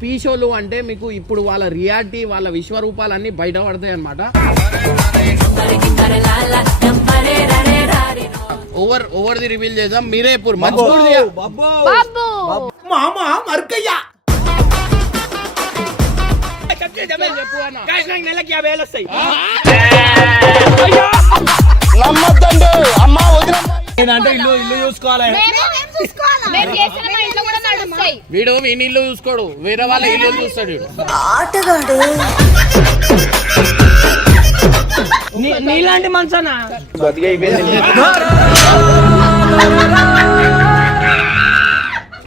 పీషోలు అంటే మీకు ఇప్పుడు వాళ్ళ రియాలిటీ వాళ్ళ విశ్వరూపాలన్నీ బయటపడతాయి అన్నమాట. ఓవర్ ది రివీల్ చేద్దాం. మీరే ఇప్పుడు అంటే ఇల్లు చూసుకోవాలి. వీడు వీని ఇల్లు చూసుకోడు, వేరే వాళ్ళ ఇల్లు చూస్తాడు. నీలాంటి మనసనా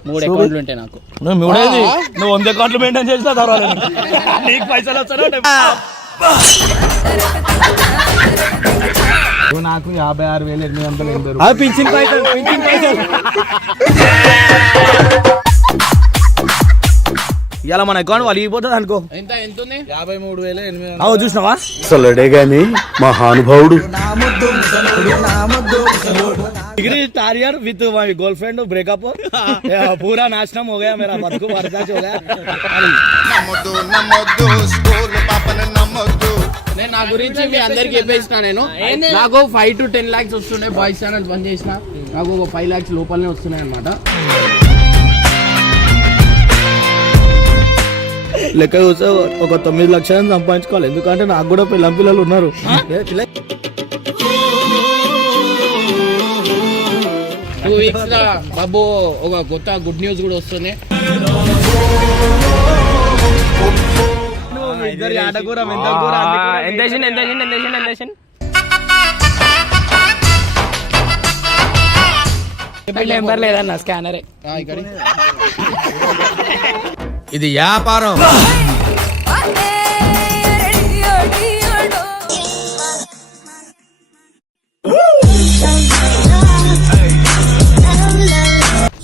మూడు అకౌంట్లు ఉంటాయి నాకు. నువ్వు 100 అకౌంట్లు మెయింటైన్ చేసినా నీకు పైసలు వస్తారా? నాకు 56,880 పింఛన్ పైసలు ఇలా మన అకౌంట్ వాళ్ళు ఇవ్వబోతుంది అనుకో. ఎంత ఉంది? 53,800. చూసినావా అసలుడే గాని మహానుభావుడు. डिग्री टारियर विथ माय गर्लफ्रेंड ब्रेकअप पूरा नाशनम हो गया मेरा बदकू बर्दाश्त हो गया. నేను నా గురించి మీ అందరికి చెప్పేసిన. నేను నాకు 5 to 10 lakhs వస్తున్నాయి. బాయ్స్ ఛానల్ బంద్ చేసిన నాకు ఒక 5 lakhs లోపలనే వస్తున్నాయి అన్నమాట. లెక్క చూస్తే ఒక 9 లక్షలను సంపాదించుకోవాలి. ఎందుకంటే నాకు కూడా పిల్లలు ఉన్నారు. బాబు ఒక కొత్త గుడ్ న్యూస్ కూడా వస్తుంది. లేదన్న స్కానరే ఇది వ్యాపారం.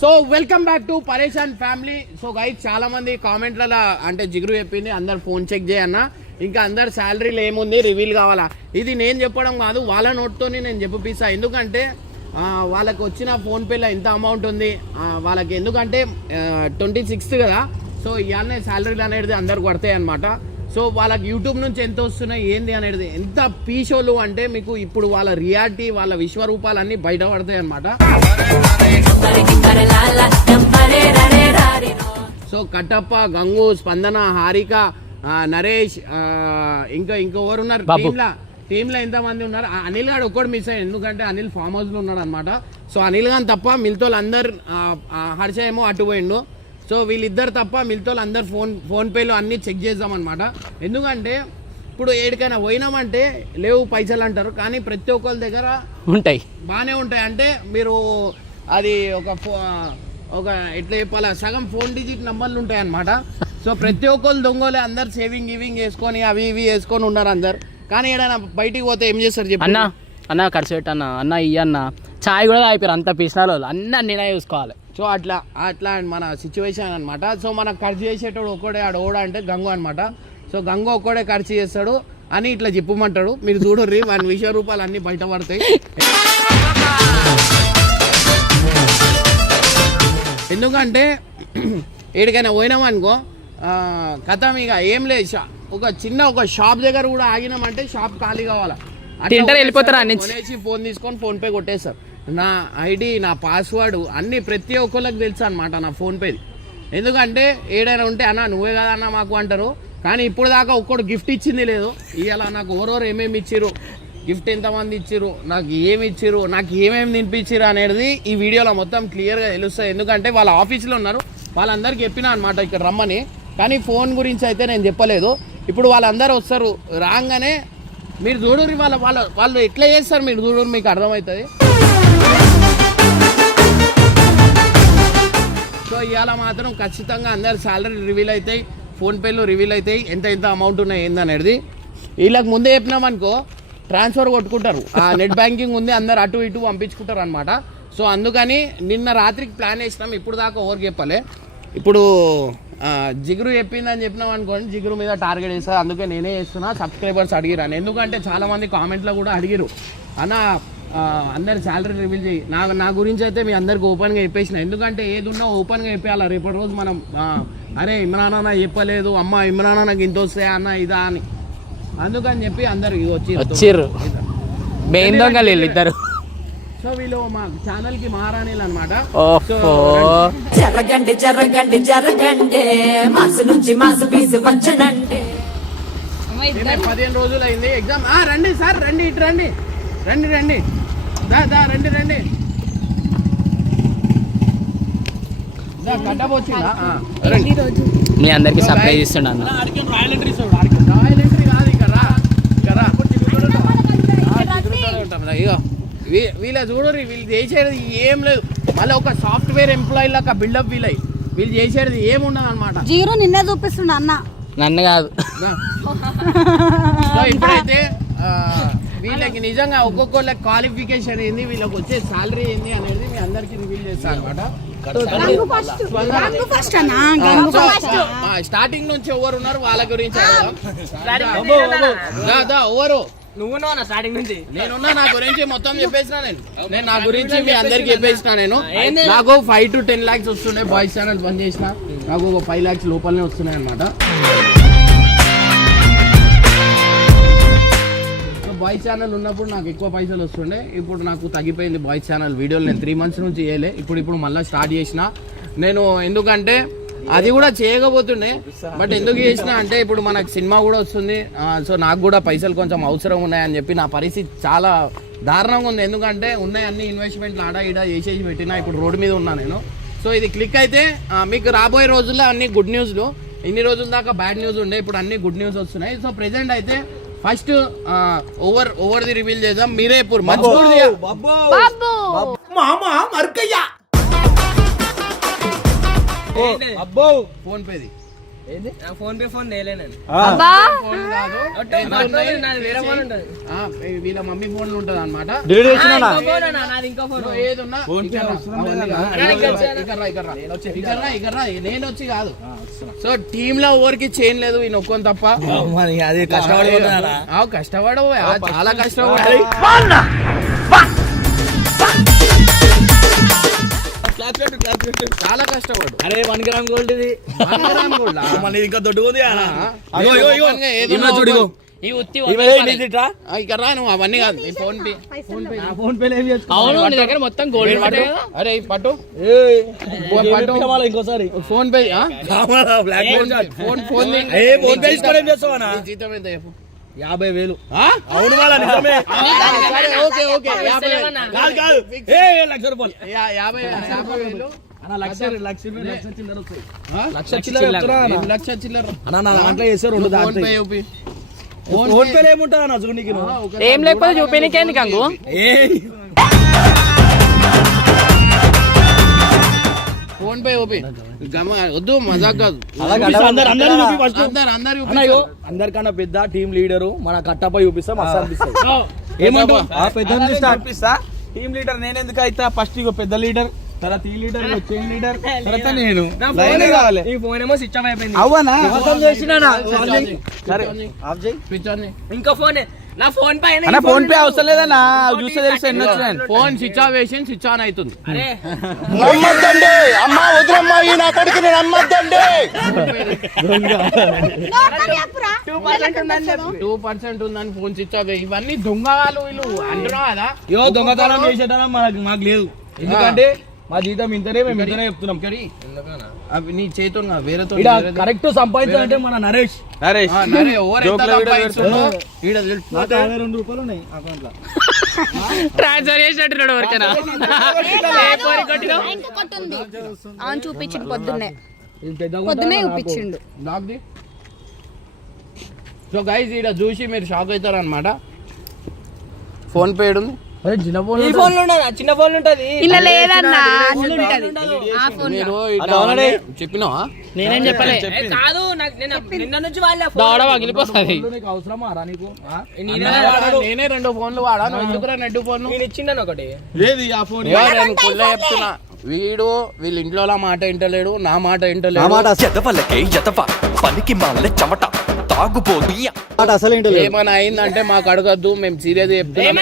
సో వెల్కమ్ బ్యాక్ టు పరేషాన్ ఫ్యామిలీ. సో గైస్ చాలా మంది కామెంట్లలో అంటే జిగురు చెప్పింది అందరు ఫోన్ చెక్ చేయన్నా, ఇంకా అందరు శాలరీలు ఏముంది రివీల్ కావాలా. ఇది నేను చెప్పడం కాదు, వాళ్ళ నోట్తోని నేను చెప్పిస్తా. ఎందుకంటే వాళ్ళకి వచ్చిన ఫోన్పేలో ఎంత అమౌంట్ ఉంది వాళ్ళకి. ఎందుకంటే 26th కదా, సో ఇవాళనే శాలరీలు అనేది అందరు కొడతాయి అనమాట. సో వాళ్ళకి యూట్యూబ్ నుంచి ఎంత వస్తున్నాయి ఏంది అనేది, ఎంత పీషోలు అంటే మీకు ఇప్పుడు వాళ్ళ రియాలిటీ వాళ్ళ విశ్వరూపాలన్నీ బయటపడతాయి అనమాట. సో కట్టప్ప, గంగు, స్పందన, హారిక, నరేష్, ఇంకా ఎవరు ఉన్నారు టీంలో ఎంతమంది ఉన్నారు. అనిల్ గారు ఒక్కడు మిస్ అయ్యాడు, ఎందుకంటే అనిల్ ఫామ్ హౌస్ లో ఉన్నాడు అనమాట. సో అనిల్ గారు తప్ప మిగతా అందరు, హర్ష ఏమో అటు పోయిండు. సో వీళ్ళిద్దరు తప్ప మిగతా అందరు ఫోన్పేలో అన్ని చెక్ చేద్దాం అనమాట. ఎందుకంటే ఇప్పుడు ఏడికైనా పోయినామంటే లేవు పైసలు అంటారు, కానీ ప్రతి ఒక్కరి దగ్గర ఉంటాయి, బాగానే ఉంటాయి. అంటే మీరు అది ఒక ఎట్లా చెప్పాలా, సగం ఫోన్ డిజిట్ నంబర్లు ఉంటాయి అనమాట. సో ప్రతి ఒక్కరు దొంగలే, అందరు సేవింగ్ వేసుకొని అవి ఇవి వేసుకొని ఉన్నారు అందరు. కానీ ఏడైనా బయటికి పోతే ఏం చేస్తారు చెప్పు అన్న ఖర్చు పెట్టన్న అన్న ఇయ్యన్న చాయ్ కూడా అయిపోయారు అంత పిసినాలు నేనే చూసుకోవాలి. సో అట్లా మన సిచ్యువేషన్ అనమాట. సో మనకు ఖర్చు చేసేటోడు ఒక్కడే ఓడ అంటే గంగు అనమాట. సో గంగు ఒక్కడే ఖర్చు చేస్తాడు అని ఇట్లా చెప్పమంటాడు. మీరు చూడర్రి, 1,000 రూపాయలు అన్ని బయటపడతాయి. ఎందుకంటే ఏడికైనా పోయినామనుకో కథం ఇక ఏం లేదు. ఒక షాప్ దగ్గర కూడా ఆగినామంటే షాప్ ఖాళీ కావాలా, కొనేసి ఫోన్ తీసుకొని ఫోన్పే కొట్టేస్తారు. నా ఐడి, నా పాస్వర్డ్ అన్ని ప్రతి ఒక్కళ్ళకి తెలుసు అనమాట నా ఫోన్పేది. ఎందుకంటే ఏడైనా ఉంటే అన్న నువ్వే కదా అన్న మాకు అంటారు, కానీ ఇప్పుడు దాకా ఒక్కడు గిఫ్ట్ ఇచ్చింది లేదు. ఇవాళ నాకు ఎవరెవరు ఏమేమి ఇచ్చిర్రు, గిఫ్ట్ ఎంతమంది ఇచ్చిర్రు, నాకు ఏమి ఇచ్చిర్రు, నాకు ఏమేమి తినిపించిర్రు అనేది ఈ వీడియోలో మొత్తం క్లియర్గా తెలుస్తుంది. ఎందుకంటే వాళ్ళ ఆఫీస్లో ఉన్నారు, వాళ్ళందరికీ చెప్పినా అనమాట ఇక్కడ రమ్మని. కానీ ఫోన్ గురించి అయితే నేను చెప్పలేదు. ఇప్పుడు వాళ్ళందరూ వస్తారు, రాగానే మీరు చూడరు వాళ్ళు ఎట్లా చేస్తారు, మీరు చూడరు, మీకు అర్థమవుతుంది. సో ఇవాళ మాత్రం ఖచ్చితంగా అందరు శాలరీ రివీల్ అవుతాయి, ఫోన్పేలో రివీల్ అవుతాయి, ఎంత అమౌంట్ ఉన్నాయి ఏందనేది. వీళ్ళకి ముందే చెప్పినామనుకో ట్రాన్స్ఫర్ కొట్టుకుంటారు, నెట్ బ్యాంకింగ్ ఉంది, అందరు అటు ఇటు పంపించుకుంటారు అనమాట. సో అందుకని నిన్న రాత్రికి ప్లాన్ వేసినాం, ఇప్పుడు దాకా ఎవరికి చెప్పలే. ఇప్పుడు జిగురు చెప్పిందని చెప్పినాం అనుకోండి, జిగురు మీద టార్గెట్ చేస్తారు. అందుకే నేనే చేస్తున్నా. సబ్స్క్రైబర్స్ అడిగిరాను, ఎందుకంటే చాలామంది కామెంట్లో కూడా అడిగిరు అన్న అందరు శాలరీ రివీల్ చేయి. నా గురించి అయితే మీ అందరికి ఓపెన్గా చెప్పేసిన. ఎందుకంటే ఏది ఉన్నా ఓపెన్గా చెప్పేయాలి. రేపటి రోజు మనం అరే ఇమ్రాన్ అన్న చెప్పలేదు, అమ్మ ఇమ్రాన్ అన్నకి ఇంత వస్తాయా అన్న ఇదా అని. అందుకని చెప్పి అందరు వచ్చిర్రు మెయిన్ దొంగలు వీళ్ళు ఇద్దరు. సో వీళ్ళు మా ఛానల్ కి మహారాణీలు అనమాట. ఓహో జరగండి జరగండి జరగండి మాసు నుంచి మాసు పీసు పంచనండి. 15 రోజులు అయింది ఎగ్జామ్. రండి సార్, రండి, ఇటు రండి, రండి రండి, దా రండి రండి. కట్టబోచ్చిందా? మీ అందరికి సర్ప్రైజ్ ఇస్తుండ అన్న. రాయల్ ఎంట్రీ కాదు, ఇక్కడ రా, ఇక్కడ రా. ఇగో వీళ్ళ చూడరు, వీళ్ళు చేసేది ఏం లేదు. మళ్ళీ ఒక సాఫ్ట్వేర్ ఎంప్లాయీ లాగా బిల్డప్ వీళ్ళు చేసేది ఏముండదు అనమాట. జీరో నిన్నే చూపిస్తుండ అన్న, నన్ను కాదు. సో ఇప్పుడైతే వీళ్ళకి నిజంగా ఒక్కొక్కళ్ళ క్వాలిఫికేషన్ ఏంది, వీళ్ళకి వచ్చే శాలరీ ఏంది అనేది మీ అందరికి రివీల్ చేస్తాను అనమాట. స్టార్టింగ్ నుంచి ఎవరు ఉన్నారు వాళ్ళ గురించి ఎవరు నువ్వు స్టార్టింగ్ నుంచి నేనున్నా. నా గురించి మొత్తం చెప్పేసిన నేను నా గురించి మీ అందరికి చెప్పేసిన. నాకు 5 to 10 lakhs వస్తుండే. బాయ్స్ ఛానల్ బంద్ చేసిన, నాకు ఒక 5 lakhs లోపలనే వస్తున్నాయి అనమాట. బాయ్స్ ఛానల్ ఉన్నప్పుడు నాకు ఎక్కువ పైసలు వస్తుండే. ఇప్పుడు నాకు తగ్గిపోయింది బాయ్స్ ఛానల్ వీడియోలు. నేను 3 months నుంచి చేయలే, ఇప్పుడు మళ్ళీ స్టార్ట్ చేసిన నేను. ఎందుకంటే అది కూడా చేయకపోతుండే, బట్ ఎందుకు చేసిన అంటే ఇప్పుడు మనకు సినిమా కూడా వస్తుంది. సో నాకు కూడా పైసలు కొంచెం అవసరం ఉన్నాయని చెప్పి నా పరిస్థితి చాలా దారుణంగా ఉంది. ఎందుకంటే ఉన్నాయి అన్ని ఇన్వెస్ట్మెంట్లు ఆడ ఈడ చేసేసి పెట్టినా, ఇప్పుడు రోడ్డు మీద ఉన్నా నేను. సో ఇది క్లిక్ అయితే మీకు రాబోయే రోజుల్లో అన్ని గుడ్ న్యూస్లు. ఇన్ని రోజుల దాకా బ్యాడ్ న్యూస్ ఉండే, ఇప్పుడు అన్ని గుడ్ న్యూస్ వస్తున్నాయి. సో ప్రెసెంట్ అయితే ఫస్ట్ ఓవర్ ది రివీల్ చేద్దాం. మీరేపూర్ ఫోన్ పేది వీళ్ళ మమ్మీ ఫోన్ ఉంటది అనమాట. నేను వచ్చి కాదు. సో టీమ్ లో ఎవరికి చేయన్ లేదు, ఈయన ఒక్కొని తప్ప. కష్టపడ చాలా కష్టపడాలి. చాలా కష్టపడు. అరే 1 gram గోల్డ్ ఇది. 1 gram గోల్డ్ మళ్ళీ ఇంకా దొడ్డుకుంది. నువ్వు అవన్నీ కాదు. ఫోన్ పే అవును నీ దగ్గర మొత్తం గోల్డ్. అరే పట్టు ఇంకోసారి ఫోన్ పే. జీతం ఎంత చెప్పు? 50,000. అవును వాళ్ళ నిజమే. ఓకే ఓకే 50,000 లక్ష రూపాయలు. 50,000 లక్ష చిల్లర దాంట్లో చేస్తారు. ఫోన్ పే ఏముంటా నా చూనికి ఏం లేకపోతే చూపించకేంది కంగు. ఫోన్ పే ఓపి వద్దు, మజాక్ కాదు. అందరికన్నా పెద్ద టీం లీడరు మన కట్టపై చూపిస్తా, మస్తు అనిపిస్తుంది. ఏమంటా టీం లీడర్ నేను ఎందుకు అయితే ఫస్ట్ ఇగో పెద్ద లీడర్, తర్వాత ఈ లీడర్, చైన్ లీడర్, తర్వాత నేను. ఈ ఫోన్ ఏమో స్విచ్ ఆఫ్ అయిపోయింది. అవునా ఇంకో ఫోన్ నా ఫోన్ పై ఫోన్ పే అవసరం లేదన్నా, చూస్తే తెలిసి ఎన్ని వచ్చినాయి. ఫోన్ స్విచ్ ఆఫ్ వేసి స్విచ్ ఆన్ అవుతుంది. నమ్మద్దండి అమ్మా, వదిలమ్మా, ఈ నా కొడుకు నమ్మద్దండి. 2% ఉందని ఫోన్ స్విచ్ ఆఫ్. ఇవన్నీ దొంగలు వీళ్ళు అంటున్నావు కదా. దొంగతనం చేసేటం మాకు లేదు, ఎందుకంటే మా జీతం ఇంతనే, మేము ఇంతనే చెప్తున్నాం. అవి నీ చేతో వేరేతో కరెక్ట్ సంపాదించాలంటే మన నరేష్ ₹200 ఉన్నాయి అకౌంట్ లో. ట్రాన్స్ఫర్ చేసినట్టున్నాడు ఎవరికైనా. అవును చూపించిండు పొద్దున్నే చూపించిండు. సో గైస్ ఈడ చూసి మీరు షాక్ అవుతారు అనమాట. ఫోన్ పే ఉంది, చిన్న ఫోన్ చిన్న ఫోన్ ఉంటది. ఇలా లేదన్నా చెప్పినావా? నేనేం చెప్పలే. కాదు నిన్న నుంచి వాళ్ళ పగిలిపోతుంది. అవసరమా రా నీకు? నేనే 2 ఫోన్లు వాడా, ఎందుకురా 2 ఫోన్లు ఇచ్చిండను ఒకటి. లేదు ఆ ఫోన్ చెప్తున్నా. వీళ్ళ ఇంట్లో మాట వింటలేడు, నా మాట వింటలేడు. అసలు ఏమైనా అయిందంటే మాకు అడగద్దు, మేము సీరియస్ చెప్తున్నాం.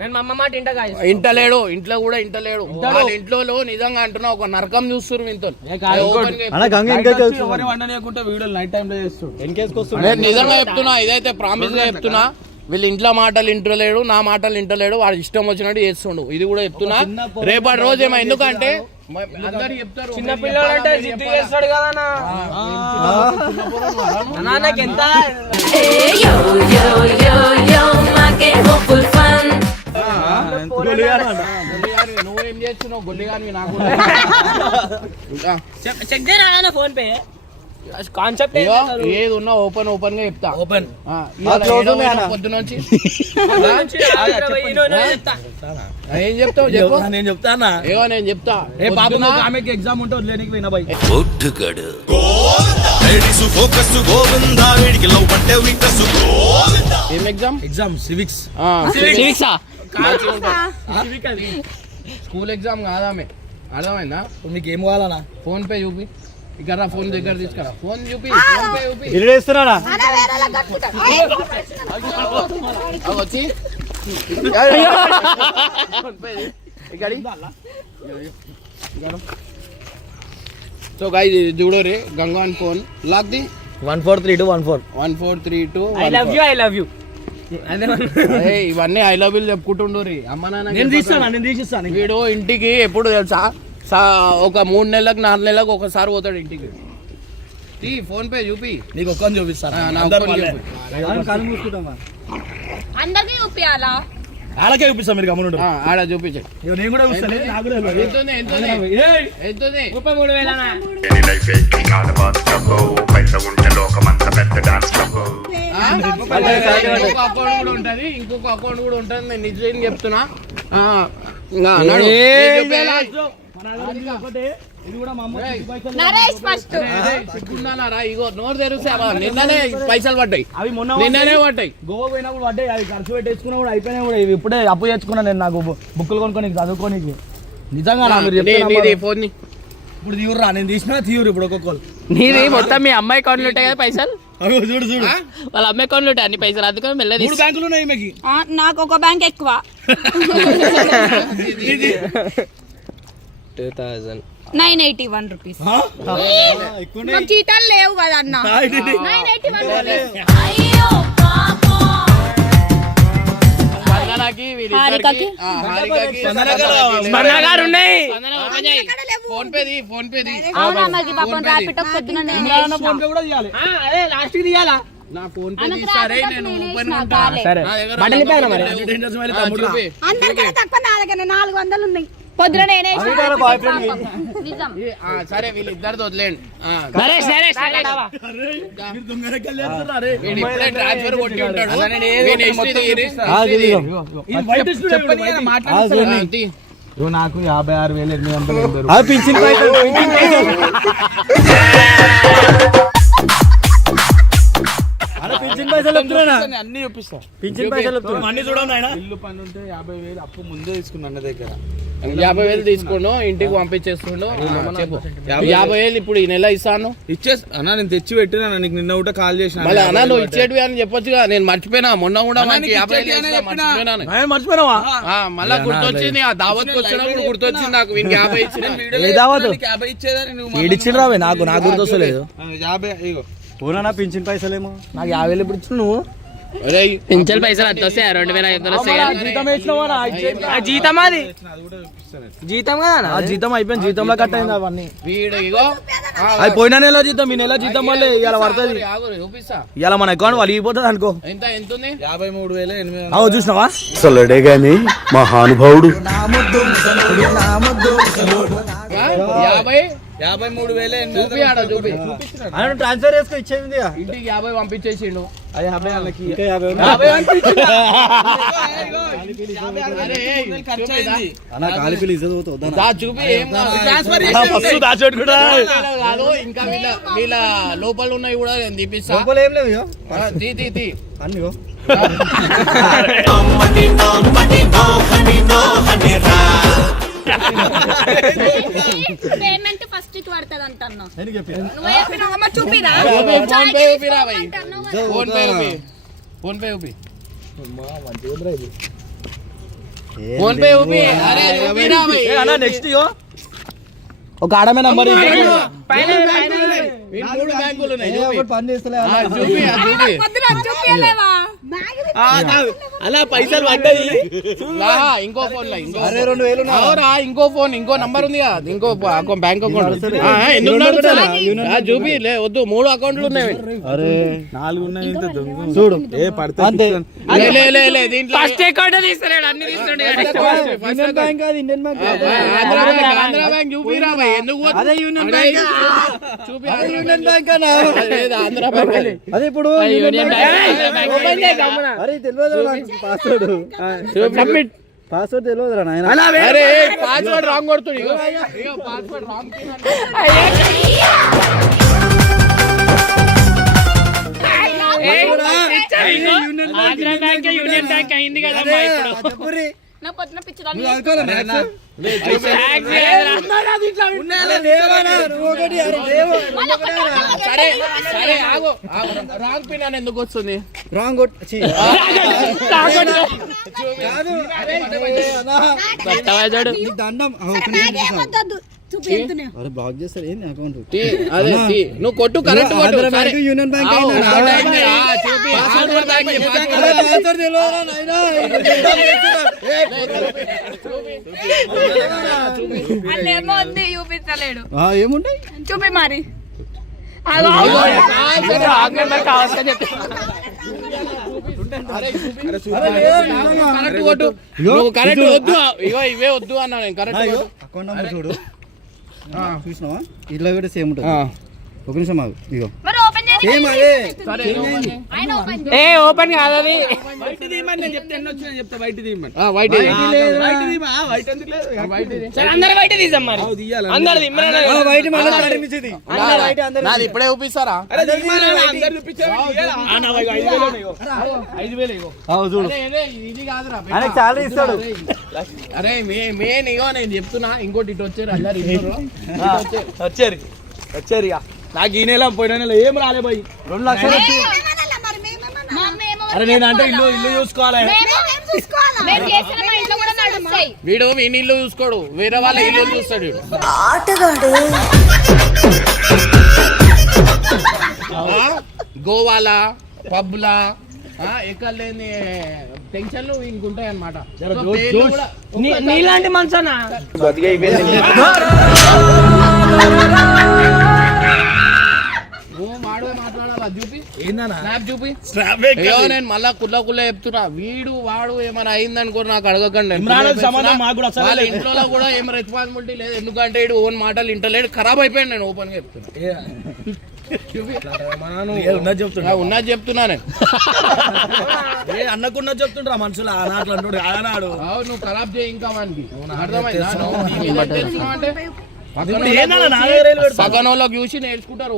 నేను మా అమ్మ మాట ఇంట guys. ఇంటలేడు, ఇంట్లో కూడా ఇంటలేడు. వాళ్ళ ఇంట్లో నిజంగా అంటున్నా ఒక నరకం చూస్తారు మీతో. ఎవరి వండనీయకుంటే వీడియోలు నైట్ టైం లో చేస్తాడు. నిజంగా చెప్తున్నా, ఇదైతే ప్రామిస్ గా చెప్తున్నా. వీళ్ళు ఇంట్లో మాటలు ఇంటలేడు, నా మాటలు ఇంటలేడు, వాడు ఇష్టం వచ్చినట్టు చేస్తుండు. ఇది కూడా చెప్తున్నా. రేపటి రోజు ఏమో ఎందుకంటే అందరు చెప్తారు చిన్న పిల్లలు అంటే జిద్దు చేస్తాడు కదా నాకు ఎంత yo yo yo yo make hopeful fun నువ్వేం చేస్తున్నావు గొల్లిగాని నాకు చెక్ చేయరా ఫోన్ పే కాన్సెప్ట్ ఏది ఉన్నా ఓపెన్ ఓపెన్ గా చెప్తా. ఓపెన్ పొద్దునొచ్చి ఏం చెప్తావు చెప్పు. నేను చెప్తానా ఏవో నేను చెప్తా. ఆమెకి ఎగ్జామ్ ఉంటే వదిలేనికి పోయినా బై ఏం exam? Exam civics. School exam కాదామె, అర్థమైందా? మీకు ఏం కావాలన్నా? ఫోన్ పే చూపి. ఇక్కడ ఫోన్ దగ్గర తీసుకురా. ఫోన్ చూపి. వచ్చి సో గాయ్స్ చూడో రే గంగాన్ ఫోన్ లాక్ ది 1432 ఐ లవ్ యూ ఇవన్నీ ఐ లవ్ యూ చెప్పుకుంటుండు రే అమ్మ నాన్న. నేను తీసిస్తాను. వీడు ఇంటికి ఎప్పుడు తెలుసా ఒక 3 నెలలకు 4 నెలలకు ఒకసారి పోతాడు ఇంటికి. ఫోన్ పే చూపి. నీకు ఒక్కని చూపిస్తాను. అందరికీ చూపియాలా? ఆడకే చూపిస్తాను. మీరు గమనుండు. ఆడ చూపించండి. నేను కూడా చూస్తాను. నాకు కూడా ఎంతుంది? 33 అకౌంట్ కూడా ఉంటది, ఇంకొక అకౌంట్ కూడా ఉంటది. నేను నిజం చెప్తున్నా. ఇగో నోరు తెరిస్తే నిన్ననే పైసలు పడ్డాయి, నిన్ననే పడ్డాయి. గోవా పోయినప్పుడు పడ్డాయి. అవి ఖర్చు పెట్టేసుకున్నా కూడా అయిపోయినా కూడా ఇప్పుడే అప్పు తెచ్చుకున్నా నేను. నాకు బుక్కులు కొనుక్కొని చదువుకోనికి. నిజంగా ఫోన్ ఇప్పుడు తీవురా. నేను తీసినా తీవురు ఇప్పుడు ఒక్కొక్కరు. నీది మొత్తం మీ అమ్మాయి అకౌంట్ ఉంటాయి కదా పైసలు. చూడు చూడు వాళ్ళ అమ్మాయి అకౌంట్ ఉంటాయి అన్ని పైసలు. అందుకని మెల్లది 3 బ్యాంకులు ఉన్నాయి మీకు. నాకు ఒక బ్యాంక్ ఎక్కువ. 981 రూపీస్. నాకు చీటాలు లేవు కదా అన్న. 981 రూపీస్. ఫోన్ పే అవునా మరి పాపం ర్యాపిడో పొద్దున నేను లాస్ట్ కి తీయాలా? నా ఫోన్ పే తీసారే నేను ఓపెన్ ఉంటా. అందరికన్నా తక్కువ నా దగ్గర 400 ఉన్నాయి. పొద్దున నేనే నిజం. సరే వీళ్ళిద్దరితో వదిలేండి. ట్రాన్స్ఫర్ కొట్టి ఉంటాడు. నాకు 56,800 అన్ని చూపిస్తా. అన్ని చూడండి. ఇల్లు పని ఉంటే 50,000 అప్పు ముందే తీసుకున్నా అన్న దగ్గర. 50,000 తీసుకోండు, ఇంటికి పంపించేస్తుండు. చెప్పు 50,000 ఇప్పుడు ఈ నెల ఇస్తాను. అన్న నేను తెచ్చి పెట్టినా. నీకు నిన్న కూడా కాల్ చేసిన. మళ్ళీ అన్న నువ్వు ఇచ్చేటివి అని చెప్పొచ్చుగా. నేను మర్చిపోయినా. మొన్న కూడా మర్చిపోయినావా? మళ్ళా గుర్తొచ్చింది. ఆ దావత్ వచ్చినప్పుడు గుర్తొచ్చింది నాకు. వీనికి 50 ఇచ్చిన. 50 ఇచ్చేదావే నాకు గుర్తొస్తలేదు. 50 పూరా పింఛన్ పైసలేమో. నాకు 50,000 ఎప్పుడు ఇచ్చిన నువ్వు? పింఛన్ పైసలు అంత వస్తాయి 2,500 వస్తాయి. జీతం అది జీతం కదా. జీతం అయిపోయింది. జీతంలో కట్ అయింది అవన్నీ. వీడిగో అది పోయిన నెల జీతం, ఈ నెల జీతం వల్లే ఇలా పడుతుంది. ఇలా మన అకౌంట్ వలిగిపోతుంది అనుకో. ఎంత ఉంది? 53,800. చూసినావా? అసలుడే గాని మహానుభావుడు. 53,800 ట్రాన్స్ఫర్ చేసుకుని ఇచ్చేది. ఇంటికి 50 పంపించేసిండు. అది 50 వాళ్ళకి. చూపి ఇంకా వీళ్ళ లోపల ఉన్నాయి కూడా నేను తీపిస్తా. తీ పేమెంట్ ఫస్ట్ కి పడుతుంది అంటున్నా. చూపిరా ఫోన్ పే ఫోన్ పే ఊపి అరే ఊపిరా భయ్. అన్న నెక్స్ట్ ఇగో ఒక ఆడమే నంబర్ ఈ మూడు బ్యాంకులు ఉన్నాయి చూపి. పని చేస్తలే ఆ, చూపి ఆ, చూపి పొద్దున చూపియలేవా అలా పైసలు పడ్డాయి లాహా, ఇంకో ఫోన్ లా ఇంకో అరే 2000 అవురా ఇంకో ఫోన్ ఇంకో నంబర్ ఉంది కదా ఇంకో బ్యాంక్ అకౌంట్ ఎందుకు నడుస్తలే? ఆ, చూపి లే వద్దు 3 అకౌంట్లు ఉన్నాయి అరే 4 ఉన్నాయి చూడు ఏ పడతా అంతే లే, లే, లే, లే, దీంట్లో ఫస్ట్ అకౌంట్ తీస్తాడు అన్ని తీస్తాడు ఇండియన్ బ్యాంక్ కాదు ఇండియన్ బ్యాంక్ ఆంధ్ర బ్యాంక్ చూపిరా భయ్ ఎందుకు పోతుంది? అదే యూనియన్ అరే, బ్యాంక్ చూపి అదే యూనియన్ బ్యాంక్ అన్న లేదు, ఆంధ్ర బ్యాంక్ అది. అదే ఇప్పుడు యూనియన్ బ్యాంక్ అరే తెలియదు పాస్వర్డ్ సబ్మిట్ పాస్వర్డ్ తెలియదురా నాయన అరే పాస్వర్డ్ రాంగ్ కొడుతుంది ఇగో password wrong Andhra Bank Union Bank అయింది కదా ఇప్పుడు చెప్పురి నా పొద్దున పిచ్చి నువ్వు అనుకోలే సరే సరే ఆగు రాంగ్ పిన్ అని ఎందుకు వస్తుంది రాంగ్ దండం చూపిస్తున్నా అరే బ్లాక్ చేస్తారు ఏంది అకౌంట్ అదే నువ్వు కొట్టు కరెక్ట్ కొట్టు ఆంధ్ర సరే. బ్యాంక్ యూనియన్ బ్యాంక్ ఆ, అయినా ఒకటే అయింది. ఆ, చూపి ఆంధ్ర బ్యాంక్ పాస్వర్డ్ తెలియదురా నాయనా అల్లేమో ఉంది చూపించలేడు ఏముంటాయి చూపి మరి కరెక్ట్ కొట్టు నువ్వు కరెక్ట్ వద్దు ఇగో ఇవే వద్దు అన్నా నేను కరెక్ట్ కొట్టు. అకౌంట్ నెంబర్ చూడు చూసినావా ఇట్లా కూడా సేమ్ ఉంటుంది ఒక నిమిషం ఆగు ఇగో మరి ఓపెన్ చేసి సేమ్ అదే సరే ఆయన ఓపెన్ ఏ ఓపెన్ కాదు అది ఆ, వైట్ ఇది. సరే అందరు బయట తీసాం మరి అందరు వైట్ నాది ఇప్పుడే చూపిస్తారా చూడు అరే, అరే, ఇది కాదురా ఆయనకి శాలరీ ఇస్తాడు అరే మెయిన్ ఇగో నేను చెప్తున్నా ఇంకోటి ఇటు వచ్చారు అందరు ఇద్దరు. వచ్చారు వచ్చారు ఇక నాకు ఈ నెల పోయిన నెల ఏం రాలే పోయి 2 లక్షలు వచ్చి మరి మేమేమో అరే నేను అంటే ఇల్లు ఇల్లు చూసుకోవాలి మేము చేసిన మా ఇంట్లో కూడా నడుస్తాయి వీడు మీ ఇల్లు చూసుకోడు వేరే వాళ్ళ ఇల్లు చూస్తాడు వీడు. ఆ, గోవాలా పబ్లా ఎక్కడ లేని టెన్షన్లు ఇంకుంటాయి అనమాట నీలాంటి మనసనా నువ్వు మాడవే మాట్లాడాలా చూపి ఏందన్నా స్నాప్ చూపి అయ్యో నేను మళ్ళా కుల్ల చెప్తున్నా వీడు వాడు ఏమైనా అయిందనుకో నాకు అడగకండి వాళ్ళ ఇంట్లో కూడా ఏం రెస్పాన్సిబిలిటీ లేదు ఎందుకంటే వీడు ఓన్ మాటలు ఇంటలేడు ఖరాబ్ అయిపోయాడు నేను ఓపెన్ గా చెప్తున్నా ఉన్నది చెప్తున్నా నేను అన్నకున్నా చెప్తుండ్రా మనుషులు ఆనాడు అంటాడు ఆనాడు అవు నువ్వు ఖరాబ్ చేయి ఇంకా వానికి అర్థమైందా నువ్వు నీ మీద తెలుసుకున్నావు అంటే సగం వాళ్ళకి చూసి నేర్చుకుంటారు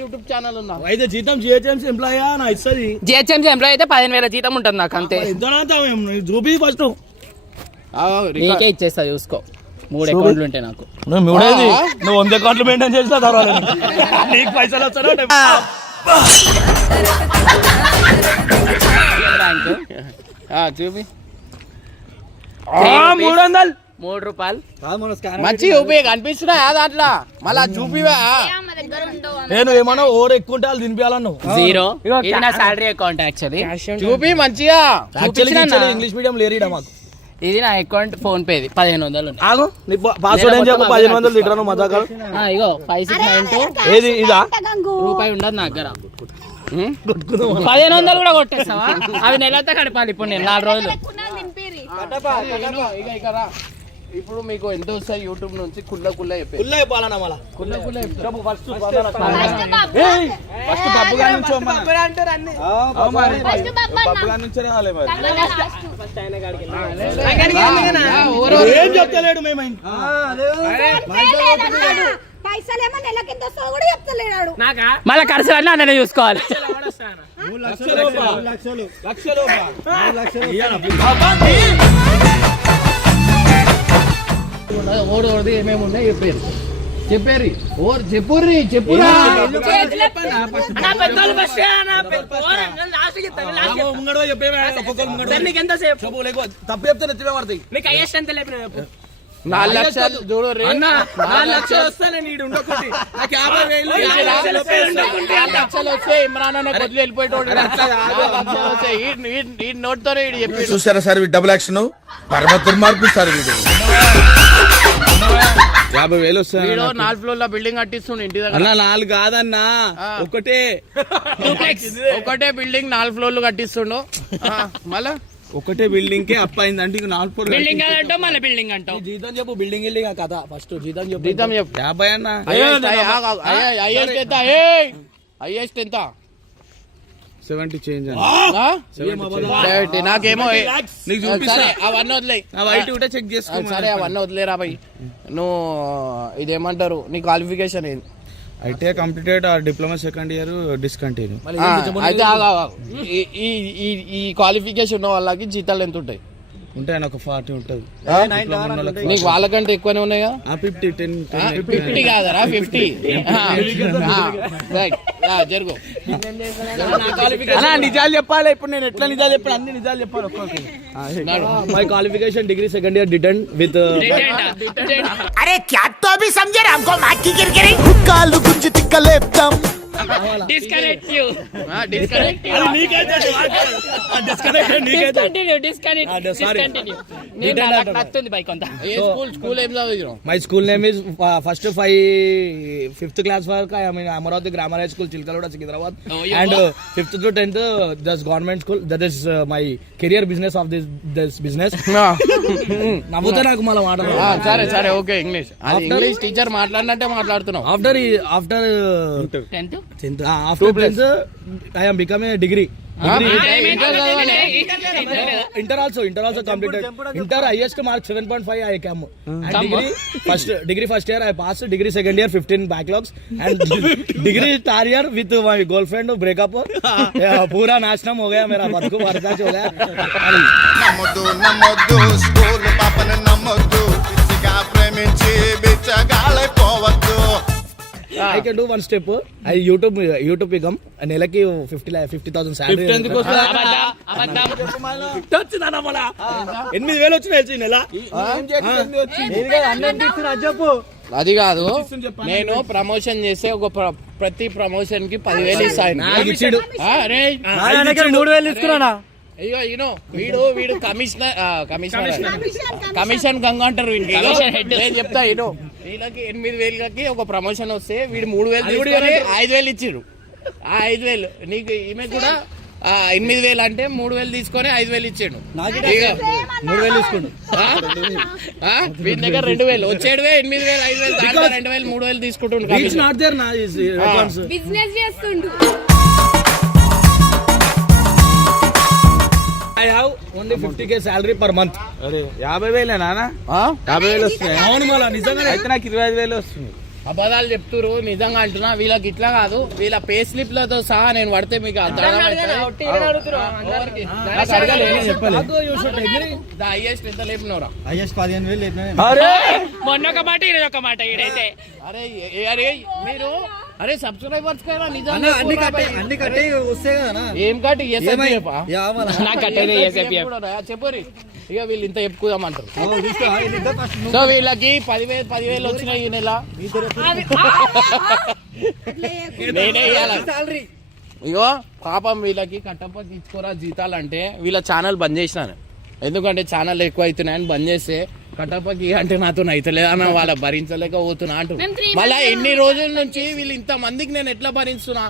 యూట్యూబ్ ఛానల్ ఉందా అయితే జీతం జిహెచ్ఎంసీ ఎంప్లాయ్ నా ఇస్తుంది జిహెచ్ఎంసీ ఎంప్లాయ్ అయితే 15,000 జీతం ఉంటుంది నాకు అంతే ఎంత చూపి ఫస్ట్ నీకే ఇచ్చేస్తా చూసుకో 3 అకౌంట్లు ఉంటాయి నాకు నువ్వు 100 అకౌంట్లు మెయింటైన్ చేసినా తర్వాత నీకు పైసలు వస్తాను చూపి 3 రూపాయలు మంచి చూపి కనిపిస్తున్నా దాంట్లో మళ్ళా చూపివా మా దగ్గర ఉండవు నేను ఏమన్నా ఓవర్ ఎక్కువ ఉంటే వాళ్ళు తినిపించాలన్నావు 0 ఇది నా సాలరీ అకౌంట్ యాక్చువల్లీ చూపి మంచిగా ఇంగ్లీష్ మీడియం లేరీడా మాకు ఇది నా అకౌంట్ ఫోన్ పే 1500 ఉంది ఆగు నీ పాస్వర్డ్ ఏం చెప్పు 1500 తింటాను మజాకాలు ఇగో 5692 ఏది ఇదా రూపాయి ఉండదు నా దగ్గర 1500 కూడా కొట్టేస్తావా అవి నెలతో గడపాలి ఇప్పుడు నేను 4 రోజులు తినిపిరి ఇప్పుడు మీకు ఎంత వస్తాయి యూట్యూబ్ నుంచి కుల్ల చెప్పి ఫుల్ అయిపోవాలన్నా మళ్ళా కుల్ల ఫస్ట్ బబ్బు గారి నుంచి ఏం చెప్తలేడు మేము పైసలేమో నెల కింద వస్తా కూడా చెప్తలేడు మళ్ళీ ఖర్చు అన్నీ అన్ననే చూసుకోవాలి 3 ఓడి ఏమేమి ఉన్నాయి చెప్పారు చెప్పేరి ఓర్ చెప్పుర్రి చెప్పురా అన్నా పెద్దోళ్ళు ఫస్ట్ అన్నా లాస్ట్ కి ముంగడో చెప్పే సార్ నీకు ఎంత సేపు చెప్పు లేకో తప్పు చెప్తే నెత్తిమే పడతాయి. నీకు హైయెస్ట్ ఎంత లేపిన చెప్పు 4 లక్షలు చూడు రే అన్న 4 లక్షలు వస్తానే నీడు ఉండకొట్టి నాకు 50,000 4 లక్షలు వస్తే ఇమ్రాన్ అనే బదులు వెళ్ళిపోయేటోడు 4 లక్షలు వస్తాయి. ఈ నోట్తోనే ఈడు చెప్పి చూసారా సార్ డబుల్ యాక్షన్ పరమ దుర్మార్గుడు సార్ వీడు. 50,000 వస్తాయి. వీడు 4 ఫ్లోర్ల బిల్డింగ్ కట్టిస్తుండు ఇంటి దగ్గర. అన్న 4 కాదన్నా ఒకటే ఒకటే బిల్డింగ్ 4 ఫ్లోర్లు కట్టిస్తుండు. మళ్ళా ఒకటే బిల్డింగ్ కే అప్ అయింది అంటే 4 ఫ్లోర్ బిల్డింగ్ అంటావు మళ్ళీ బిల్డింగ్ అంటావు. జీతం చెప్పు బిల్డింగ్ వెళ్ళి కథ ఫస్ట్ జీతం చెప్పు. జీతం చెప్పు 50 అన్న హైయెస్ట్ ఎంత హైయెస్ట్ ఎంత 70 చేంజ్ అన్న. 70. నాకేమో నీకు చూపిస్తా సరే అవన్నీ వదిలేయి. ఆ వైట్ కూడా చెక్ చేసుకో. సరే అవన్నీ వదిలేరా భయ్. నువ్వు ఇదేమంటారు నీ క్వాలిఫికేషన్ ఏంది? ITI completed or diploma second year discontinue. అయితే ఈ క్వాలిఫికేషన్ ఉన్న వాళ్ళకి జీతాలు ఎంత ఉంటాయి? ఉంటాయని ఒక 40 ఉంటుంది. నీకు వాళ్ళకంటే ఎక్కువనే ఉన్నాయి కదా? 50 10 50 కాదరా 50. రైట్ జరుగు. నిజాలు చెప్పాలి ఇప్పుడు. నేను ఎట్లా నిజాలు చెప్పాలి? అన్ని నిజాలు చెప్పాలి. My qualification degree second year detained with అరే క్యా తో అభి సమझे हमको माकी गिरगिरी కాలు గుంజి తిక్కలేపుతాం. డిస్కనెక్ట్ యు నచ్చుంది బైక్ అంతా. స్కూల్ ఏం చదివినావు? My school name is first 5th class వరకు I mean Amaravati grammar high school Chilkalguda Secunderabad and 5th to 10th దస్ government school. That is my career business of this business. నవ్వుతా నాకు మళ్ళీ మాట్లాడు. సరే సరే ఓకే. ఇంగ్లీష్ టీచర్ మాట్లాడినట్టే మాట్లాడుతున్నావు. After 10th after 10th I am becoming a degree. Inter also completed. Inter highest mark 7.5 I came. And degree first year I passed. Degree second year 15 backlogs. And degree third year with my girlfriend breakup. पूरा नाशनम हो गया मेरा. बदकू बर्दाश्त हो गया. నమ్మొద్దు school పాపను నమ్మొద్దు పిచ్చిగా ప్రేమించి బిచ్చగాళ్ళై పోవద్దు. I can do one step. I YouTube become నెలకి 50,000 salary. 8,000 వచ్చినాయి నెల. అది కాదు, నేను ప్రమోషన్ చేస్తే ఒక ప్రతి ప్రమోషన్ కి 10,000 ఇస్తాను. ఇచ్చాడు. 3,000 తీసుకున్నానా? అయ్యో వీడు కమిషన్ గంగ అంటారు వీడికి. నేను చెప్తా వీళ్ళకి 8,000కి ఒక ప్రమోషన్ వస్తే వీడు 3,000 తీసుకొని 5,000 ఇచ్చిడు. ఆ 5,000 నీకు ఈమె కూడా 8,000 అంటే 3,000 తీసుకొని 5,000 ఇచ్చాడు. 3,000 తీసుకుండు. వీడి దగ్గర 2,000 వచ్చేడువే 8,000 5,000 దాంట్లో 2,000 3,000 తీసుకుంటుండు. బిజినెస్ చేస్తుండు. I have only 50k salary per month. అరే 50,000 నానా? 50,000 వస్తాయి. అవును మళ్ళా నిజంగా అయితే నాకు 25,000 వస్తుంది. అబద్ధాలు చెప్తురు, నిజంగా అంటున్నా. వీళ్ళకి ఇట్లా కాదు, వీళ్ళ పే స్లిప్ లతో సహా నేను పడితే మీకు హైయెస్ట్ ఎంత లేపినవరా? హైయెస్ట్ 15,000 లేపినా. మొన్న ఒక మాట ఈరోజు ఒక మాట ఈడైతే. అరే మీరు అరే సబ్స్క్రైబర్స్ కదా నిజంగా అన్ని కట్టే వస్తాయి కదా. ఏం కట్టి చెప్పురి ఇక వీళ్ళు ఇంత చెప్పుకుందామంటారు. సో వీళ్ళకి 10,000 వచ్చినాయి ఈ నెల. నేనే ఇవ్వాలి. ఇగో పాపం వీళ్ళకి కట్టప్పకి ఇచ్చుకోరా జీతాలు అంటే వీళ్ళ ఛానల్ బంద్ చేసినాను. ఎందుకంటే ఛానల్ ఎక్కువ అవుతున్నాయని బంద్ చేస్తే కట్టప్పకి అంటే నాతో అయితలేదన్న వాళ్ళ భరించలేక పోతున్నా అంటూ మళ్ళా ఎన్ని రోజుల నుంచి వీళ్ళు ఇంత మందికి నేను ఎట్లా భరిస్తున్నా?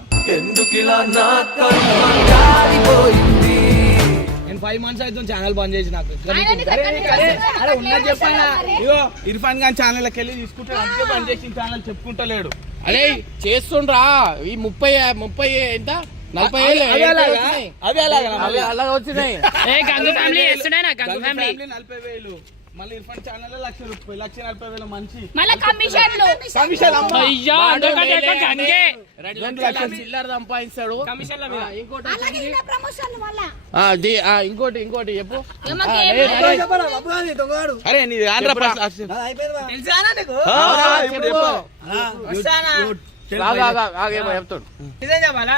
నేను 5 months అవుతుంది ఛానల్ బంద్ చేసి. నాకు ఉన్నది చెప్పాలా? ఇగో ఇర్ఫాన్ ఖాన్ ఛానల్కి వెళ్ళి తీసుకుంటాడు, అందుకే బంద్ చేసి ఛానల్ చెప్పుకుంటలేడు. అరే చేస్తుండ్రా ఈ 30 ఎంత 40,000 అలాగే వచ్చినాయి. గంగు ఫ్యామిలీ చేస్తున్నాయి. గంగు ఫ్యామిలీ 40,000. మళ్ళీ ఇర్ఫాన్ ఛానల్ 1,40,000 మంచి చిల్లర సంపాదిస్తాడు. ఇంకోటి చెప్పు. అరే వస్తానా ఆగేమో చెప్తాడు ఇదే చెప్పాలా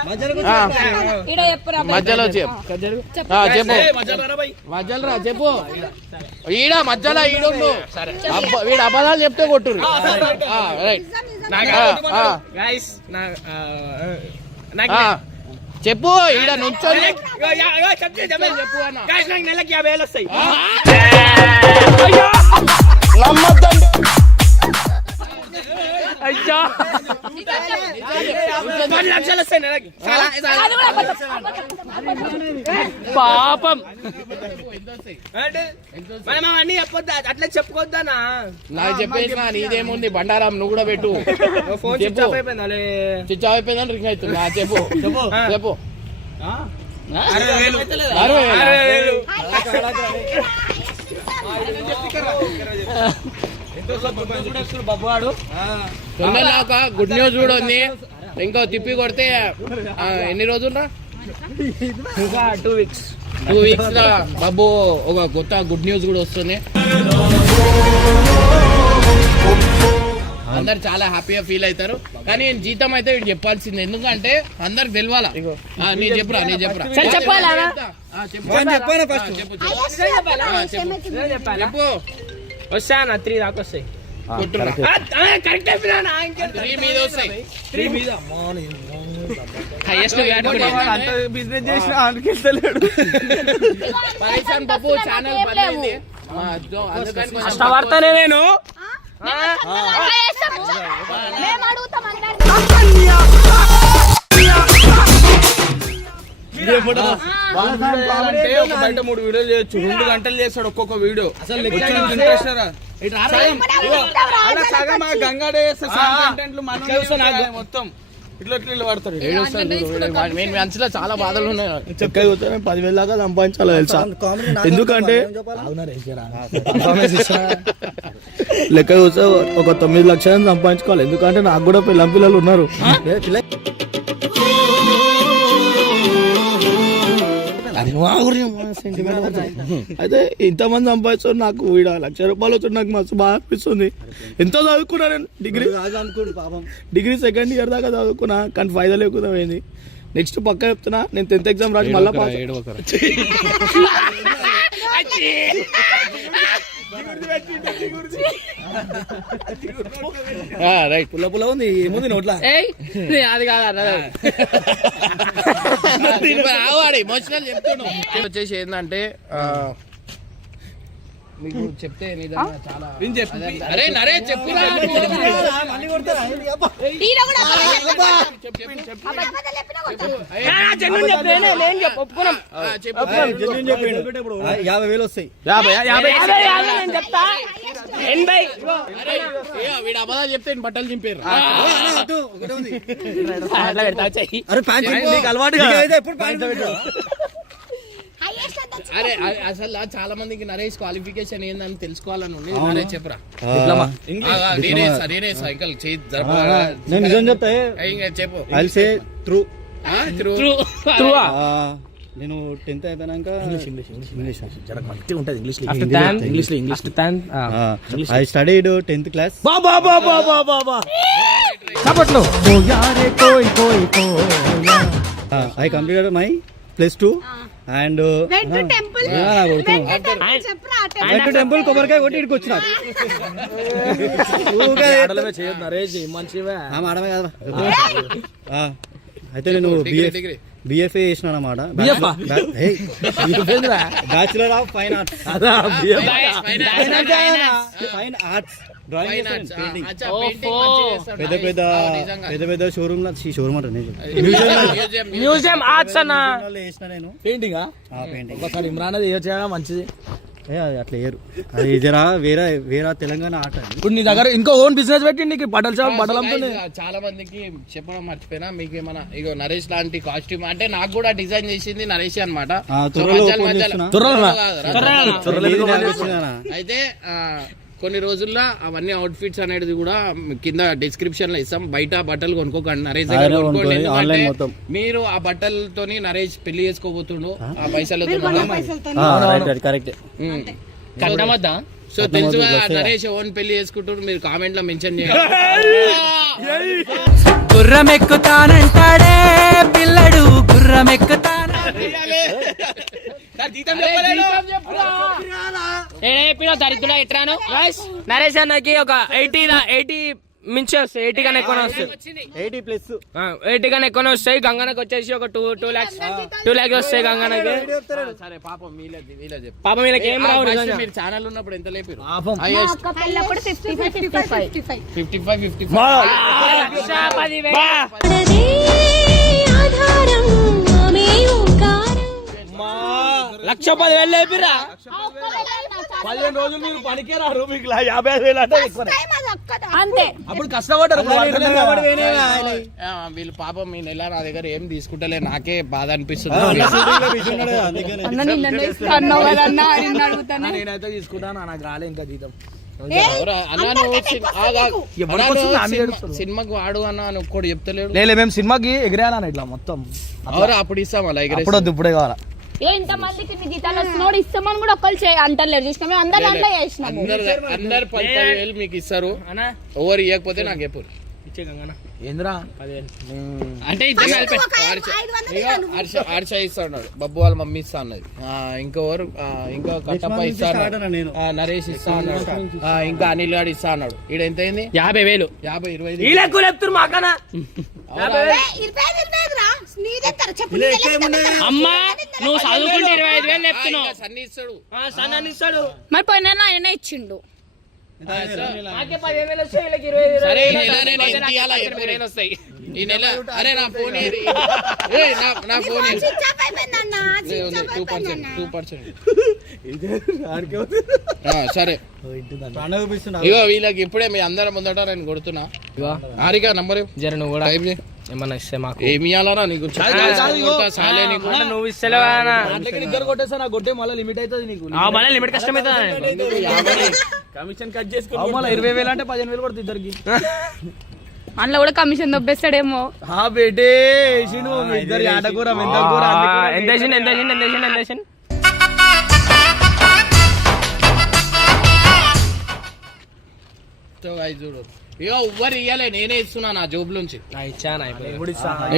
ఈడ చెప్పురా మధ్యలో చెప్పు మధ్యలో రా చెప్పు ఈడ మధ్యలో ఈడుండు వీడు అబద్ధాలు చెప్తే కొట్టురు రైట్ గైస్ చెప్పు ఈడ నుంచొని చెప్పు అన్న గైస్ నాకు నెలకి 50,000 వస్తాయి అయ్యా 10 లక్షలు వస్తాయి నెలకి పాపం మనం అవన్నీ చెప్పొద్దా అట్లా చెప్పుకోవద్దానా నాకు చెప్పేసిన నీదేముంది బండారాం నువ్వు కూడా పెట్టు ఫోన్ స్విచ్ ఆఫ్ అయిపోయింది అలే స్విచ్ ఆఫ్ అయిపోయిందని రింగ్ అవుతుంది చెప్పు చెప్పు 60,000 బాబువాడు తొందరలాక గుడ్ న్యూస్ కూడా ఉంది ఇంకో తిప్పి కొడితే ఎన్ని రోజులు 2 weeks 2 weeks లా బాబు ఒక కొత్త గుడ్ న్యూస్ కూడా వస్తుంది అందరు చాలా హ్యాపీగా ఫీల్ అవుతారు కానీ నేను జీతం అయితే వీడు చెప్పాల్సింది ఎందుకంటే అందరికి తెలవాలా నేను చెప్పురా చెప్పు వస్తానా 3 దాకా వస్తాయి కరెక్ట్ మీద వస్తాయి 3 మీద హైయెస్ట్ బిజినెస్ చేసిన అనుకెళ్తలేడు పరేషాన్ బాబు ఛానల్ పర్లేదు కష్టపడతానే నేను మేము అడుగుతాం బయట 3 వీడియోలు చేయొచ్చు 2 గంటలు చేస్తాడు ఒక్కొక్క వీడియో అసలు సగం గంగాడే మొత్తం ఇట్లా పడతారు మనసులో చాలా బాధలు ఉన్నాయి చెక్క 10,000 దాకా సంపాదించాలి తెలుసా ఎందుకంటే లెక్క చూస్తే ఒక 9 లక్షలను సంపాదించుకోవాలి ఎందుకంటే నాకు కూడా పిల్లలు ఉన్నారు అయితే ఇంతమంది సంపాదించారు నాకు 1,00,000 రూపాయలు వచ్చి నాకు మస్తు బాగా అనిపిస్తుంది ఎంతో చదువుకున్నా నేను డిగ్రీ సెకండ్ ఇయర్ దాకా చదువుకున్నా కానీ ఫైదా లేకుండా పోయింది నెక్స్ట్ పక్క చెప్తున్నా నేను 10th ఎగ్జామ్ రాసి మళ్ళీ రైట్ పుల్ల ఉంది ఏముంది నోట్లా అది కాదు ఎమోషనల్ చెప్తాడు వచ్చేసి ఏంటంటే మీకు చెప్తే నిజంగా చాలా అరే నరే చెప్పురా వస్తాయి వీడు అబద్ధాలు చెప్తే బట్టలు చింపారు అలవాటు అరే అసలు చాలా మందికి నరేష్ క్వాలిఫికేషన్ ఏందని తెలుసుకోవాలని ఉంది నరేష్ చెప్పరా చెప్పు నేను 10th అయిపోయినాక I studied 10th class I completed my +2 and temple కొబ్బరికాయ కొట్టి ఇక్కడికి వచ్చిన అయితే నేను బిఎఫ్ఏ చేసిన అన్నమాట bachelor of fine arts drawing పెద్ద షోరూమ్ షోరూమ్ అంటే మ్యూజియం ఆర్ట్స్ అన్న చేసిన నేను పెయింటింగ్ పెయింటింగ్ ఇమ్రాన్ అది మంచిది అట్లా వేరు అది జరా వేరే తెలంగాణ ఆట ఇప్పుడు నీ దగ్గర ఇంకో ఓన్ బిజినెస్ పెట్టి నీకు బట్టలు చాలా మందికి చెప్పడం మర్చిపోయినా మీకు ఏమైనా ఇగో నరేష్ లాంటి కాస్ట్యూమ్ అంటే నాకు కూడా డిజైన్ చేసింది నరేష్ అనమాట అయితే కొన్ని రోజుల్లో అవన్నీ అవుట్ ఫిట్స్ అనేది కూడా కింద డిస్క్రిప్షన్ లో ఇస్తాం బయట బట్టలు కొనుక్కోకండి నరేష్ దగ్గర కొనుక్కోండి ఎందుకంటే మీరు ఆ బట్టలతోని నరేష్ పెళ్లి చేసుకోబోతుండు ఆ పైసలతో సో తెలుసు కదా, నరేష్ ఓన్ పెళ్లి చేసుకుంటారు, మీరు కామెంట్ లో మెన్షన్ చేయాలి. గుర్రం ఎక్కుతానంటాడే పిల్లడు గుర్రం ఎక్కుతాన దరిద్రుడా ఎట్రాను నరేష్ అన్నకి ఒక 80 మించి వస్తాయి, 80 కన్నా ఎక్కువ వస్తాయి, 80 కన్నా ఎక్కువ వస్తాయి. గంగనకి వచ్చేసి ఒక 2 lakhs వస్తాయి గంగనకి. సరే పాపం పాపం వీళ్ళకి ఏం రావు. మీరు ఛానల్ ఉన్నప్పుడు ఎంత లేపారు? పాపం 55. లక్ష 10,000 లేపిరా. 15 రోజులు మీరు పనికే రారు, మీకు 55,000 అంటే ఎక్కువ. అంతే. అప్పుడు కష్టపడ్డారు. వీళ్ళు పాపం ఈ నెల నా దగ్గర ఏం తీసుకుంటలే, నాకే బాధ అనిపిస్తుంది. నేనైతే తీసుకుంటాను, నాకు రాలే ఇంకా జీతం. సినిమాకి వాడు అన్న అని ఒక్కడు చెప్తలేడు. లేదు మేము సినిమాకి ఎగిరేయాలన్న ఇట్లా మొత్తం. అప్పుడు ఇస్తాం అలా ఇప్పుడు వద్దు, ఇప్పుడే కావాలా. ఇంత మందికి జీతాలు వస్తున్నాడు ఇస్తామని కూడా ఒక్కళ్ళు అంటలేరు. చూసినా మేము అందరూ దాంట్లో చేసినాము. అందరు 10,000 మీకు ఇస్తారు, ఎవరు ఇవ్వకపోతే నాకు ఎప్పుడు ఏంద్రా అంటే హర్ష ఇస్తా ఉన్నాడు, బబ్బు వాళ్ళ మమ్మీ ఇస్తా అన్నది, ఇంకెవరు ఇంకో కట్టప్ప ఇస్తా అన్నాడు, నరేష్ ఇస్తా అన్నాడు, ఇంకా అనిల్ గాడు ఇస్తా అన్నాడు. ఈడ ఎంత అయింది? 50,000. 50-20 చెప్తున్నారు మాకనా. అమ్మా నువ్వు చదువుకుంటే 25,000 చెప్తున్నావు. సన్ని ఇస్తాడు, సన్నాన్ని ఇస్తాడు. మరి పోయినా ఆయన ఇచ్చిండు. నాకే 10,000 వస్తాయి, వీళ్ళకి 20,000. సరే ఈ నెల నేను ఎంత ఇయ్యాలా? 20,000 వస్తాయి ఈ నెల. అరే నా ఫోన్ నా ఫోన్ 2%. సరే ఇగో వీళ్ళకి ఇప్పుడే మీ అందరం ముందట నేను కొడుతున్నా. హారిక నంబర్ జర నువ్వు కూడా ఏమన్నా ఇస్తే మాకు. ఏమి ఇయ్యాలరా నీకు? నువ్వు ఇస్తలేవా? ఇద్దరు కొట్టేస్తా, నా కొట్టే మళ్ళీ లిమిట్ అవుతుంది నీకు. మళ్ళీ లిమిట్ కష్టమవుతుంది. కమిషన్ కట్ చేసుకో, మళ్ళీ 20,000 అంటే 15,000 పడుతుంది ఇద్దరికి. అందులో కూడా కమిషన్ దొబ్బేస్తాడేమో. బేటే ఇద్దరు ఆటకూర మెంతకూర ఎంత చూడు ఇగో ఎవ్వరు ఇయ్యాలే, నేనే ఇస్తున్నా నా జోబ్ నుంచి. ఇచ్చాను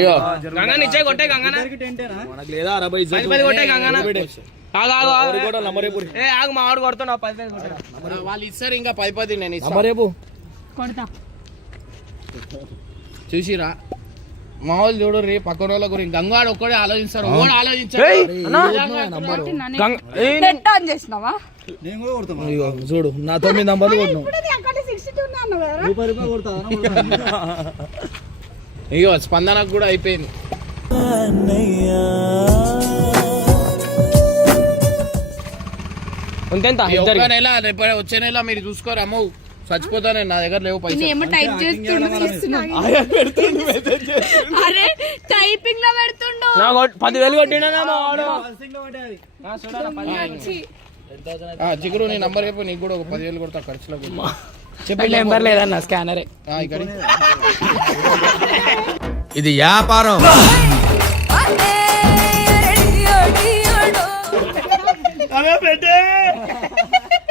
ఇగో గంగన ఇచ్చే కొట్టే గంగన లేదా 10 కొట్టే గంగన. ఆగు మా వాడు కొడుతున్నా 10,000 వాళ్ళు ఇస్తారు, ఇంకా 10 నేను ఇస్తాను. రేపు చూసిరా మామూలు చూడు రే పక్కన వాళ్ళ గురించి. గంగాడు ఒక్కడే ఆలోచిస్తారు, ఓడు ఆలోచించాడు. చూడు నా 9 నంబర్లు కొట్టినావు. ఇగో స్పందనకు కూడా అయిపోయింది. ఇంకెంత ఒక్క నెల రేపు వచ్చే నెల మీరు చూసుకోరు అమ్మ, చచ్చిపోతానే, నా దగ్గర లేవు పైసలు. టైపింగ్ లో పెడుతుండు. 10,000 కొట్టినా మా వాడు. చిగురు నీ నంబర్ చెప్పు, నీకు కూడా ఒక 10,000 కొడతా ఖర్చులో. చెప్పండి నెంబర్ లేదన్న స్కానరే. ఇక్కడ ఇది వ్యాపారం.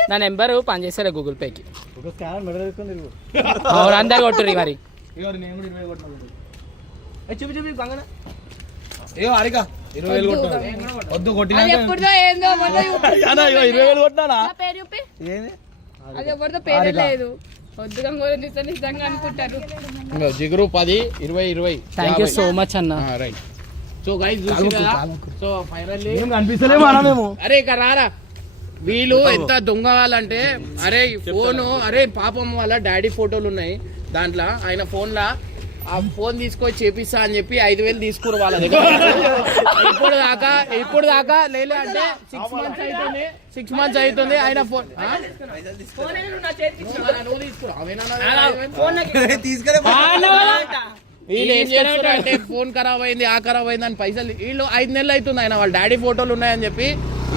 నా నెంబర్ పనిచేస్తారా గూగుల్ పేకి? అందరు కొట్టుర్రి మరి. చూపి గంగన అరిగా 20,000 కొట్టినా వద్దు, కొట్టినా 20,000 కొట్టినా పేరు లేదు. నిజంగా అనుకుంటారు. జిగురు 10-20-20. థ్యాంక్ యూ సో మచ్ అన్న. Right. So guys so finally కనిపిస్తలేమో అన్న మేము. అరే ఇక రారా, వీళ్ళు ఎంత దొంగ వాళ్ళంటే, అరే ఫోను, అరే పాపం వాళ్ళ డాడీ ఫోటోలు ఉన్నాయి దాంట్లో, ఆయన ఫోన్ లా ఆ ఫోన్ తీసుకొని చేపిస్తా అని చెప్పి 5,000 తీసుకురు వాళ్ళ దగ్గర. ఇప్పుడు దాకా లేలే అంటే 6 months అవుతుంది ఆయన ఫోన్ వీళ్ళు ఏం చేస్తారు అంటే, ఫోన్ ఖరాబ్ అయింది, ఆ ఖరాబ్ అయింది అని పైసలు. వీళ్ళు 5 నెలలు అవుతుంది ఆయన వాళ్ళ డాడీ ఫోటోలు ఉన్నాయని చెప్పి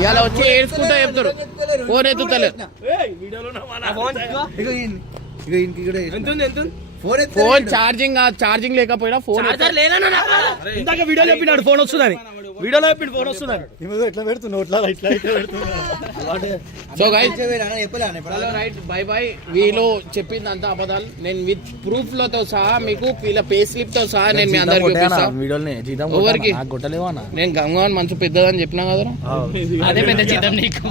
ఇలా వచ్చి ఏడ్చుకుంటా చెప్తారు, ఫోన్ ఎత్తుతలేదు. ఫోన్ ఛార్జింగ్ లేకపోయినా ఫోన్ ఇందాక వీడియో చెప్పినాడు ఫోన్ వస్తుందని. వీడియోలో ఇప్పుడు ఫోన్ వస్తున్నాను. So guys right by by. వీళ్ళు చెప్పింది అంతా అబద్ధాలు. నేను విత్ ప్రూఫ్ లతో సహా మీకు వీళ్ళ పే స్లిప్ తో సహా నేను మీ అందరికి చూపిస్తాను. వీడియోని జీతం ఎవరికి కొట్టలేవా? నేను గంగవాన్ మంచి పెద్దదని చెప్పినా కదా. అదే పెద్ద జీతం నీకు.